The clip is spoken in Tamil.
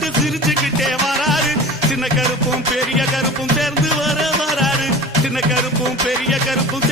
போட்டு சிரிச்சுக்கிட்டே வராரு. சின்ன கருப்பும் பெரிய கருப்பும் சேர்ந்து வராரு. சின்ன கருப்பும் பெரிய கருப்பும்